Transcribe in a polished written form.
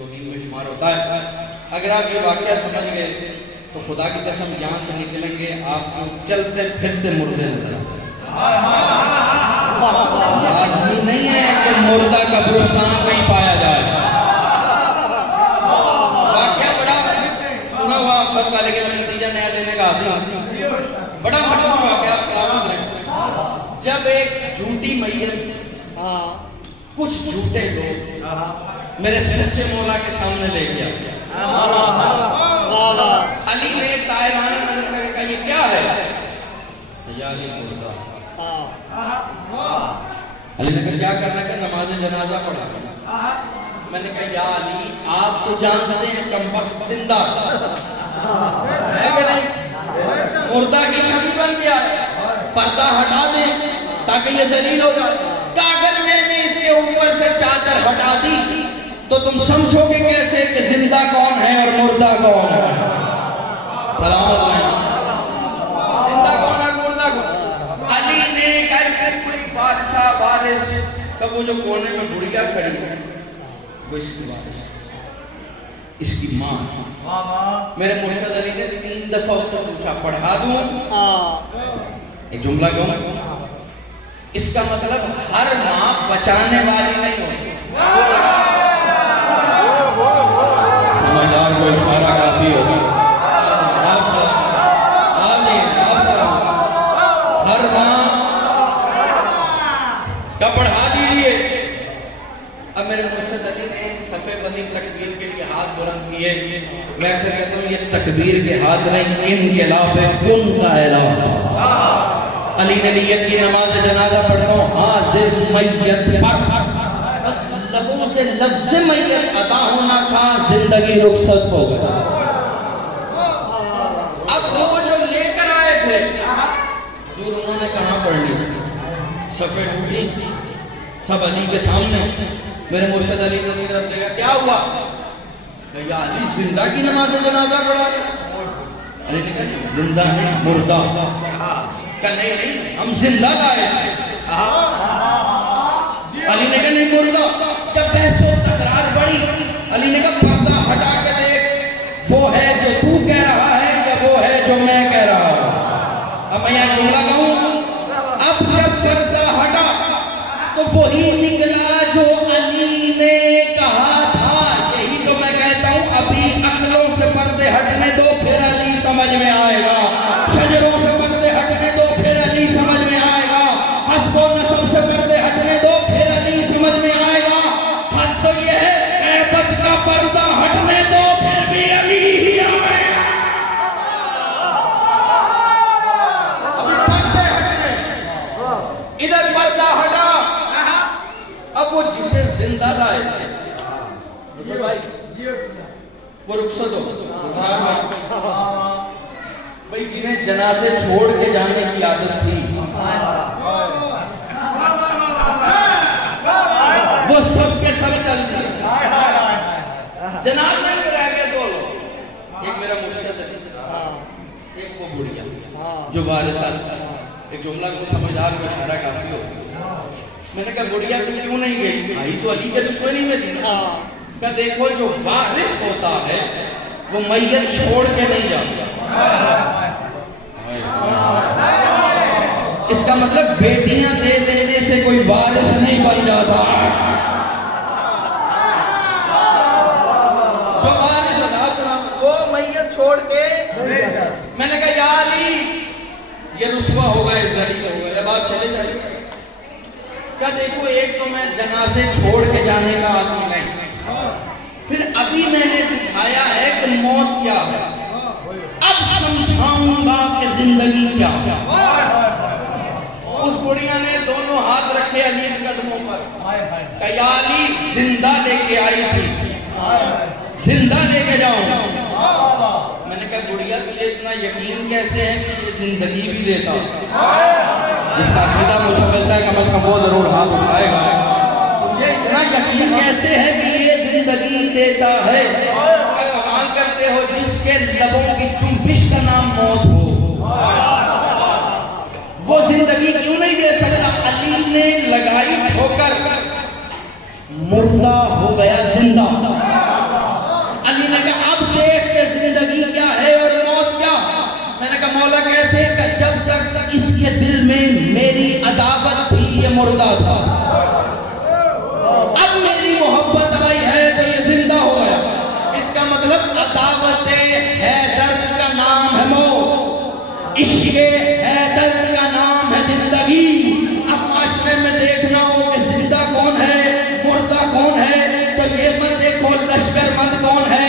توہین میں شمار ہوتا ہے. اگر آپ یہ واقعہ سمجھ گئے تو خدا کی قسم یہاں سے نکلیں گے آپ کو چلتے پھرتے مردے نظر آتے ہیں. لازمی نہیں ہے کہ مردہ قبرستان کہیں پایا جائے. واقعہ بڑا سنا ہوا آپ سب کا، لیکن نتیجہ نیا دینے کا بڑا مشہور واقعہ سلامت رہے. جب ایک جھوٹی میت کچھ جھوٹے لوگ میرے سچے مولا کے سامنے لے گیا، علی نے طائرانہ نظر کر کہا یہ کیا ہے؟ علی نے کہا کیا کرنا کہ نماز جنازہ پڑھا. میں نے کہا یا علی آپ تو جانتے ہیں کم وقت زندہ ہے کہ نہیں، مردہ کی شکل بن گیا، پردہ ہٹا دیں تاکہ یہ ذلیل ہو جائے. کہ اگر میں نے اس کے اوپر سے چادر ہٹا دی تو تم سمجھو گے کیسے کہ زندہ کون ہے اور مردہ کون ہے؟ سلام علیکم. زندہ کون ہے مردہ کون؟ علی نے ایسے کوئی بادشاہ وارث کہ وہ جو کونے میں بڑھیا کھڑی ہے وہ اس کی وارث، اس کی ماں. میرے مرشد علی نے 3 دفعہ اس سے پوچھا پڑھا دوں؟ ایک جملہ کہوں، اس کا مطلب ہر ماں بچانے والی نہیں ہوتی. سمجھدار کو اشارہ کافی ہوگا. ہر ماں کا پڑھا دیجیے. اب میرے مرشد علی نے صفے بندی تکبیر کے لیے ہاتھ بلند کیے. میں سے کہتا ہوں یہ تکبیر کے ہاتھ نہیں، انقلاب کن کا اعلان. علی نے نیت کی نماز جنازہ پڑھتا ہوں حاضر میت پر، بس لبوں سے لفظ میت عطا ہونا تھا، زندگی رخصت ہو گئی. اب وہ جو لے کر آئے تھے دور انہوں نے کہاں پڑھنی، صفے ٹوٹی سب علی کے سامنے. میرے مرشد علی نے طرف دیکھا کیا ہوا؟ یا علی زندہ کی نماز جنازہ پڑھا. علی نے کہا زندہ نہیں مردہ. کہ نہیں ہم زندہ لائے تھے. علی نے کہا نہیں مردہ. جب بحث و تکرار بڑی علی نے کہا پردہ ہٹا کے دیکھ وہ ہے جو تو کہہ رہا ہے یا وہ ہے جو میں کہہ رہا ہوں. اب میں یہاں جملہ کہوں، اب جب پردہ ہٹا تو وہی نکلا جو علی نے کہا تھا. یہی تو میں کہتا ہوں ابھی عقلوں سے پردے ہٹنے دو پھر علی سمجھ میں آئے گا. شجروں سے پردے ہٹنے دو پھر علی سمجھ میں آئے گا. حسب و نسب سے پردے ہٹنے دو پھر علی سمجھ میں آئے گا. حد تو یہ ہے غیبت کا پردہ ہٹنے دو پھر بھی علی ہی آئے گا. ابھی پردے ہٹنے، ادھر پردہ ہٹا. اب وہ جسے زندہ لائے تھے وہ رخصت ہو بھائی. جنہیں جنازے چھوڑ کے جانے کی عادت تھی وہ سب کے سب چلتے. جنازے میں رہ گئے 2 لوگ، ایک میرا مرشد ہے، ایک وہ بڑھیا جو وارث ہے. ایک جملہ کو سمجھدار کو اشارہ کافی ہو. میں نے کہا بڑھیا تو کیوں نہیں گئی؟ بھائی تو علی کے دشمنی میں تھی نا. کہ دیکھو جو وارث ہوتا ہے وہ میت چھوڑ کے نہیں جاتا. اس کا مطلب بیٹیاں دے دینے سے کوئی وارث نہیں بن جاتا. جو وارث ہوتا وہ میت چھوڑ کے. میں نے کہا یا علی یہ رسوا ہو گئے، ذلیل ہو گئے، اب آپ چلے جائیے. کیا دیکھو ایک تو میں جنازے چھوڑ کے جانے کا آدمی نہیں، پھر ابھی میں نے سکھایا ہے کہ موت کیا ہے، اب سمجھاؤں گا کہ زندگی کیا ہے. اس بڑھیا نے دونوں ہاتھ رکھے علی کے قدموں پر. کہ یا علی زندہ لے کے آئی تھی، زندہ لے کے جاؤں. میں نے کہا بڑھیا تجھے اتنا یقین کیسے ہے کہ یہ زندگی بھی دیتا؟ جس کا عقیدہ مجھ سمجھتا ہے کم از کم وہ ضرور ہاتھ اٹھائے گا. مجھے اتنا یقین کیسے ہے کہ یہ زندگی دیتا ہے؟ سوال کرتے ہو جس کے لبوں کی جنبش کا نام موت ہو وہ زندگی کیوں نہیں دے سکتا؟ علی نے لگائی ٹھوکر، مردہ ہو گیا زندہ. عداوت تھی یہ مردہ تھا، اب میری محبت آئی ہے تو یہ زندہ ہو گیا۔ اس کا مطلب عداوت حیدر کا نام ہے موت، عشق حیدر کا نام ہے زندگی۔ اب معاشرے میں دیکھنا ہو کہ زندہ کون ہے مردہ کون ہے، تو یہ مت دیکھو لشکر مند کون ہے،